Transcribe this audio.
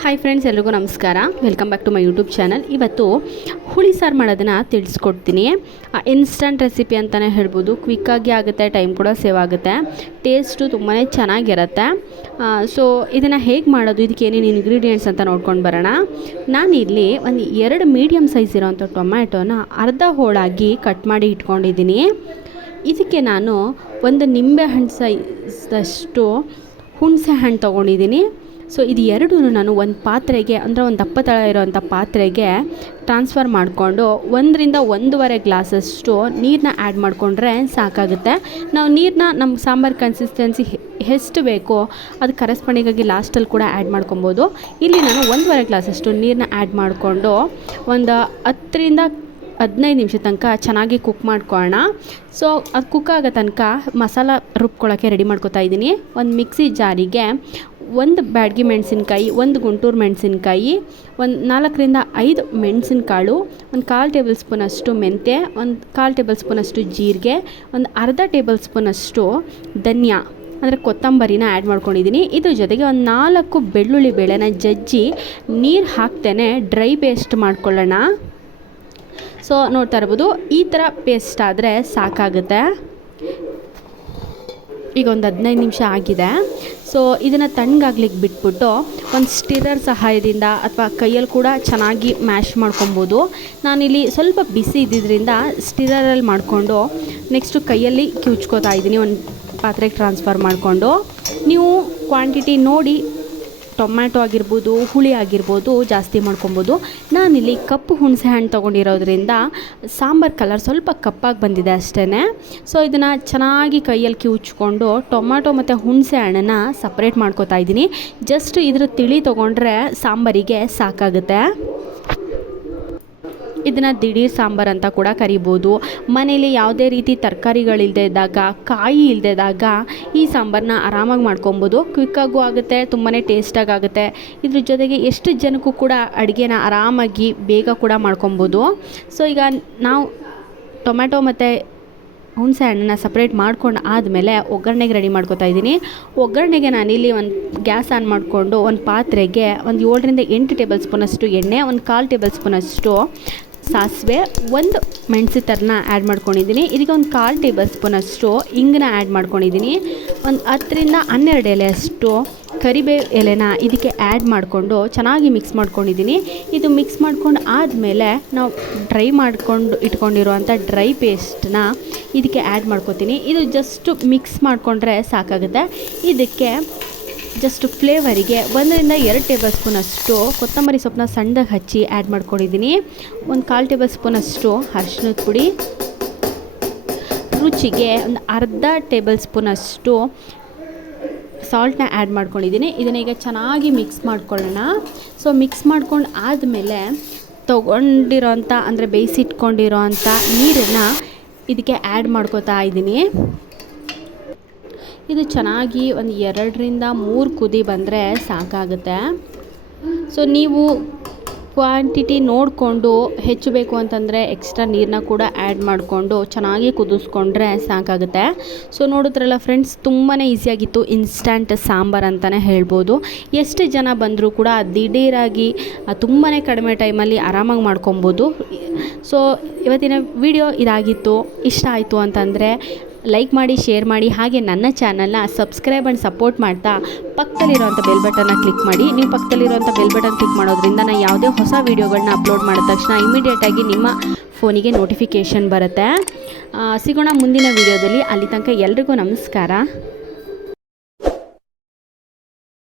Hi friends ಎಲ್ರಿಗೂ ನಮಸ್ಕಾರ. Welcome back to my YouTube channel ಇವತ್ತು ಹುಳಿ ಸಾರು ಮಾಡೋದನ್ನು ತಿಳಿಸ್ಕೊಡ್ತೀನಿ. ಇನ್ಸ್ಟಂಟ್ ರೆಸಿಪಿ ಅಂತಲೇ ಹೇಳ್ಬೋದು. ಕ್ವಿಕ್ಕಾಗಿ ಆಗುತ್ತೆ ಟೈಮ್ ಕೂಡ ಸೇವ್ ಆಗುತ್ತೆ. ಟೇಸ್ಟು ತುಂಬಾ ಚೆನ್ನಾಗಿರುತ್ತೆ. ಸೊ ಇದನ್ನು ಹೇಗೆ ಮಾಡೋದು, ಇದಕ್ಕೆ ಏನೇನು ಇಂಗ್ರೀಡಿಯೆಂಟ್ಸ್ ಅಂತ ನೋಡ್ಕೊಂಡು ಬರೋಣ. ನಾನಿಲ್ಲಿ ಒಂದು ಎರಡು ಮೀಡಿಯಮ್ ಸೈಜ್ ಇರೋವಂಥ ಟೊಮ್ಯಾಟೋನ ಅರ್ಧ ಹೋಳಾಗಿ ಕಟ್ ಮಾಡಿ ಇಟ್ಕೊಂಡಿದ್ದೀನಿ. ಇದಕ್ಕೆ ನಾನು ಒಂದು ನಿಂಬೆ ಹಣ್ಣು ಸೈಜಷ್ಟು ಹುಣಸೆ ಹಣ್ಣು ತೊಗೊಂಡಿದ್ದೀನಿ. ಸೊ ಇದು ಎರಡೂ ನಾನು ಒಂದು ಪಾತ್ರೆಗೆ, ಅಂದರೆ ಒಂದು ದಪ್ಪ ತಳ ಇರೋವಂಥ ಪಾತ್ರೆಗೆ ಟ್ರಾನ್ಸ್ಫರ್ ಮಾಡಿಕೊಂಡು ಒಂದರಿಂದ ಒಂದೂವರೆ ಗ್ಲಾಸಷ್ಟು ನೀರನ್ನ ಆ್ಯಡ್ ಮಾಡಿಕೊಂಡ್ರೆ ಸಾಕಾಗುತ್ತೆ. ನಾವು ನೀರನ್ನ ನಮ್ಮ ಸಾಂಬಾರು ಕನ್ಸಿಸ್ಟೆನ್ಸಿ ಎಷ್ಟು ಬೇಕೋ ಅದು ಕರೆಸ್ಪಾಂಡಿಂಗಾಗಿ ಲಾಸ್ಟಲ್ಲಿ ಕೂಡ ಆ್ಯಡ್ ಮಾಡ್ಕೊಬೋದು. ಇಲ್ಲಿ ನಾನು ಒಂದೂವರೆ ಗ್ಲಾಸಷ್ಟು ನೀರನ್ನ ಆ್ಯಡ್ ಮಾಡಿಕೊಂಡು ಒಂದು ಹತ್ತರಿಂದ ಹದಿನೈದು ನಿಮಿಷ ತನಕ ಚೆನ್ನಾಗಿ ಕುಕ್ ಮಾಡ್ಕೊಳ್ಳೋಣ ಸೊ ಅದು ಕುಕ್ ಆಗೋ ತನಕ ಮಸಾಲ ರುಬ್ಕೊಳ್ಳೋಕ್ಕೆ ರೆಡಿ ಮಾಡ್ಕೊತಾ ಇದ್ದೀನಿ. ಒಂದು ಮಿಕ್ಸಿ ಜಾರಿಗೆ ಒಂದು ಬ್ಯಾಡ್ಗಿ ಮೆಣಸಿನ್ಕಾಯಿ, ಒಂದು ಗುಂಟೂರು ಮೆಣಸಿನ್ಕಾಯಿ, ಒಂದು ನಾಲ್ಕರಿಂದ ಐದು ಮೆಣಸಿನಕಾಳು, ಒಂದು ಕಾಲು ಟೇಬಲ್ ಸ್ಪೂನಷ್ಟು ಮೆಂತ್ಯ, ಒಂದು ಕಾಲು ಟೇಬಲ್ ಸ್ಪೂನಷ್ಟು ಜೀರಿಗೆ, ಒಂದು ಅರ್ಧ ಟೇಬಲ್ ಸ್ಪೂನಷ್ಟು ಧನಿಯಾ, ಅಂದರೆ ಕೊತ್ತಂಬರಿನ ಆ್ಯಡ್ ಮಾಡ್ಕೊಂಡಿದ್ದೀನಿ ಇದ್ರ ಜೊತೆಗೆ ಒಂದು ನಾಲ್ಕು ಬೆಳ್ಳುಳ್ಳಿ ಬೇಳೆನ ಜಜ್ಜಿ ನೀರು ಹಾಕ್ತೇನೆ, ಡ್ರೈ ಪೇಸ್ಟ್ ಮಾಡ್ಕೊಳ್ಳೋಣ. ಸೊ ನೋಡ್ತಾ ಇರ್ಬೋದು, ಈ ಥರ ಪೇಸ್ಟ್ ಆದರೆ ಸಾಕಾಗುತ್ತೆ. ಈಗ ಒಂದು ಹದಿನೈದು ನಿಮಿಷ ಆಗಿದೆ. ಸೊ ಇದನ್ನು ತಣ್ಣಗಾಗ್ಲಿಕ್ಕೆ ಬಿಟ್ಬಿಟ್ಟು ಒಂದು ಸ್ಟಿರರ್ ಸಹಾಯದಿಂದ ಅಥವಾ ಕೈಯಲ್ಲಿ ಕೂಡ ಚೆನ್ನಾಗಿ ಮ್ಯಾಶ್ ಮಾಡ್ಕೊಬೋದು. ನಾನಿಲ್ಲಿ ಸ್ವಲ್ಪ ಬಿಸಿ ಇದ್ದಿದ್ದರಿಂದ ಸ್ಟಿರರಲ್ಲಿ ಮಾಡಿಕೊಂಡು ನೆಕ್ಸ್ಟು ಕೈಯಲ್ಲಿ ಕಿವುಚ್ಕೋತಾ ಇದ್ದೀನಿ, ಒಂದು ಪಾತ್ರೆಗೆ ಟ್ರಾನ್ಸ್ಫರ್ ಮಾಡಿಕೊಂಡು. ನೀವು ಕ್ವಾಂಟಿಟಿ ನೋಡಿ ಟೊಮ್ಯಾಟೊ ಆಗಿರ್ಬೋದು, ಹುಳಿ ಆಗಿರ್ಬೋದು ಜಾಸ್ತಿ ಮಾಡ್ಕೊಬೋದು. ನಾನಿಲ್ಲಿ ಕಪ್ಪು ಹುಣಸೆ ಹಣ್ಣು ತೊಗೊಂಡಿರೋದ್ರಿಂದ ಸಾಂಬಾರು ಕಲರ್ ಸ್ವಲ್ಪ ಕಪ್ಪಾಗಿ ಬಂದಿದೆ ಅಷ್ಟೇ ಸೊ ಇದನ್ನು ಚೆನ್ನಾಗಿ ಕೈಯಲ್ಲಿ ಕಿವುಚ್ಕೊಂಡು ಟೊಮ್ಯಾಟೊ ಮತ್ತು ಹುಣಸೆ ಹಣ್ಣನ್ನು ಸಪ್ರೇಟ್ ಮಾಡ್ಕೋತಾ ಇದ್ದೀನಿ. ಜಸ್ಟ್ ಇದ್ರ ತಿಳಿ ತೊಗೊಂಡ್ರೆ ಸಾಂಬಾರಿಗೆ ಸಾಕಾಗುತ್ತೆ. ಇದನ್ನು ದಿಢೀರ್ ಸಾಂಬಾರು ಅಂತ ಕೂಡ ಕರಿಬೋದು. ಮನೇಲಿ ಯಾವುದೇ ರೀತಿ ತರಕಾರಿಗಳಿಲ್ಲದೆ ಇದ್ದಾಗ ಕಾಯಿ ಇಲ್ಲದೆ ಇದ್ದಾಗ ಈ ಸಾಂಬಾರನ್ನ ಆರಾಮಾಗಿ ಮಾಡ್ಕೊಬೋದು. ಕ್ವಿಕ್ಕಾಗೂ ಆಗುತ್ತೆ ತುಂಬಾ ಟೇಸ್ಟಾಗಿ ಆಗುತ್ತೆ. ಇದ್ರ ಜೊತೆಗೆ ಎಷ್ಟು ಜನಕ್ಕೂ ಕೂಡ ಅಡುಗೆನ ಆರಾಮಾಗಿ ಬೇಗ ಕೂಡ ಮಾಡ್ಕೊಬೋದು. ಸೊ ಈಗ ನಾವು ಟೊಮ್ಯಾಟೊ ಮತ್ತು ಹುಣಸೆ ಹಣ್ಣನ್ನ ಸಪ್ರೇಟ್ ಮಾಡ್ಕೊಂಡು ಆದಮೇಲೆ ಒಗ್ಗರಣೆಗೆ ರೆಡಿ ಮಾಡ್ಕೊತಾ ಇದ್ದೀನಿ. ಒಗ್ಗರಣೆಗೆ ನಾನಿಲ್ಲಿ ಒಂದು ಗ್ಯಾಸ್ ಆನ್ ಮಾಡಿಕೊಂಡು ಒಂದು ಪಾತ್ರೆಗೆ ಒಂದು ಏಳರಿಂದ ಎಂಟು ಟೇಬಲ್ ಸ್ಪೂನಷ್ಟು ಎಣ್ಣೆ, ಒಂದು ಕಾಲು ಟೇಬಲ್ ಸ್ಪೂನಷ್ಟು ಸಾಸಿವೆ ಒಂದು ಮೆಣಸು ಥರನ ಆ್ಯಡ್ ಮಾಡ್ಕೊಂಡಿದ್ದೀನಿ. ಇದಕ್ಕೆ ಒಂದು ಕಾಲು ಟೇಬಲ್ ಸ್ಪೂನಷ್ಟು ಇಂಗನ್ನ ಆ್ಯಡ್ ಮಾಡ್ಕೊಂಡಿದ್ದೀನಿ. ಒಂದು ಹತ್ತರಿಂದ ಹನ್ನೆರಡು ಎಲೆಯಷ್ಟು ಕರಿಬೇವು ಎಲೆನ ಇದಕ್ಕೆ ಆ್ಯಡ್ ಮಾಡಿಕೊಂಡು ಚೆನ್ನಾಗಿ ಮಿಕ್ಸ್ ಮಾಡ್ಕೊಂಡಿದ್ದೀನಿ. ಇದು ಮಿಕ್ಸ್ ಮಾಡ್ಕೊಂಡು ಆದಮೇಲೆ ನಾವು ಡ್ರೈ ಮಾಡ್ಕೊಂಡು ಇಟ್ಕೊಂಡಿರುವಂಥ ಡ್ರೈ ಪೇಸ್ಟನ್ನ ಇದಕ್ಕೆ ಆ್ಯಡ್ ಮಾಡ್ಕೊತೀನಿ. ಇದು ಜಸ್ಟು ಮಿಕ್ಸ್ ಮಾಡಿಕೊಂಡ್ರೆ ಸಾಕಾಗುತ್ತೆ. ಇದಕ್ಕೆ ಜಸ್ಟ್ ಫ್ಲೇವರಿಗೆ ಒಂದರಿಂದ ಎರಡು ಟೇಬಲ್ ಸ್ಪೂನ್ ಅಷ್ಟು ಕೊತ್ತಂಬರಿ ಸೊಪ್ಪನ್ನ ಸಣ್ಣದಾಗಿ ಹಚ್ಚಿ ಆ್ಯಡ್ ಮಾಡ್ಕೊಂಡಿದ್ದೀನಿ. ಒಂದು ಕಾಲು ಟೇಬಲ್ ಸ್ಪೂನ್ ಅಷ್ಟು ಅರ್ಶಿನದ ಪುಡಿ. ರುಚಿಗೆ ಒಂದು ಅರ್ಧ ಟೇಬಲ್ ಸ್ಪೂನ್ ಅಷ್ಟು ಸಾಲ್ಟ್ನ ಆ್ಯಡ್ ಮಾಡ್ಕೊಂಡಿದ್ದೀನಿ. ಇದನ್ನ ಈಗ ಚೆನ್ನಾಗಿ ಮಿಕ್ಸ್ ಮಾಡ್ಕೊಳ್ಳೋಣ. ಸೊ ಮಿಕ್ಸ್ ಮಾಡ್ಕೊಂಡು ಆದಮೇಲೆ ತೊಗೊಂಡಿರೋಂಥ, ಅಂದರೆ ಬೇಯಿಸಿಟ್ಕೊಂಡಿರೋ ಅಂಥ ನೀರನ್ನು ಇದಕ್ಕೆ ಆ್ಯಡ್ ಮಾಡ್ಕೋತಾ ಇದ್ದೀನಿ. ಇದು ಚೆನ್ನಾಗಿ ಒಂದು ಎರಡರಿಂದ ಮೂರು ಕುದಿ ಬಂದರೆ ಸಾಕಾಗುತ್ತೆ. ಸೊ ನೀವು ಕ್ವಾಂಟಿಟಿ ನೋಡಿಕೊಂಡು ಹೆಚ್ಚು ಬೇಕು ಅಂತಂದರೆ ಎಕ್ಸ್ಟ್ರಾ ನೀರನ್ನ ಕೂಡ ಆ್ಯಡ್ ಮಾಡಿಕೊಂಡು ಚೆನ್ನಾಗಿ ಕುದಿಸ್ಕೊಂಡ್ರೆ ಸಾಕಾಗುತ್ತೆ. ಸೊ ನೋಡಿದ್ರಲ್ಲ ಫ್ರೆಂಡ್ಸ್ ತುಂಬಾ ಈಸಿಯಾಗಿತ್ತು ಇನ್ಸ್ಟಂಟ್ ಸಾಂಬಾರು ಅಂತಲೇ ಹೇಳ್ಬೋದು. ಎಷ್ಟು ಜನ ಬಂದರೂ ಕೂಡ ದಿಢೀರಾಗಿ ತುಂಬಾ ಕಡಿಮೆ ಟೈಮಲ್ಲಿ ಆರಾಮಾಗಿ ಮಾಡ್ಕೊಬೋದು. ಸೊ ಇವತ್ತಿನ ವಿಡಿಯೋ ಇದಾಗಿತ್ತು. ಇಷ್ಟ ಆಯಿತು ಅಂತಂದರೆ ಲೈಕ್ ಮಾಡಿ ಶೇರ್ ಮಾಡಿ, ಹಾಗೆ ನನ್ನ ಚಾನಲ್ನ ಸಬ್ಸ್ಕ್ರೈಬ್ ಆ್ಯಂಡ್ ಸಪೋರ್ಟ್ ಮಾಡ್ತಾ ಪಕ್ಕದಲ್ಲಿರುವಂಥ ಬೆಲ್ ಬಟನ್ನ ಕ್ಲಿಕ್ ಮಾಡಿ. ನೀವು ಪಕ್ಕದಲ್ಲಿರುವಂಥ ಬೆಲ್ ಬಟನ್ ಕ್ಲಿಕ್ ಮಾಡೋದ್ರಿಂದ ನಾನು ಯಾವುದೇ ಹೊಸ ವೀಡಿಯೋಗಳನ್ನ ಅಪ್ಲೋಡ್ ಮಾಡಿದ ತಕ್ಷಣ ಇಮಿಡಿಯೇಟಾಗಿ ನಿಮ್ಮ ಫೋನಿಗೆ ನೋಟಿಫಿಕೇಷನ್ ಬರುತ್ತೆ. ಸಿಗೋಣ ಮುಂದಿನ ವೀಡಿಯೋದಲ್ಲಿ ಅಲ್ಲಿ ತನಕ ಎಲ್ರಿಗೂ ನಮಸ್ಕಾರ.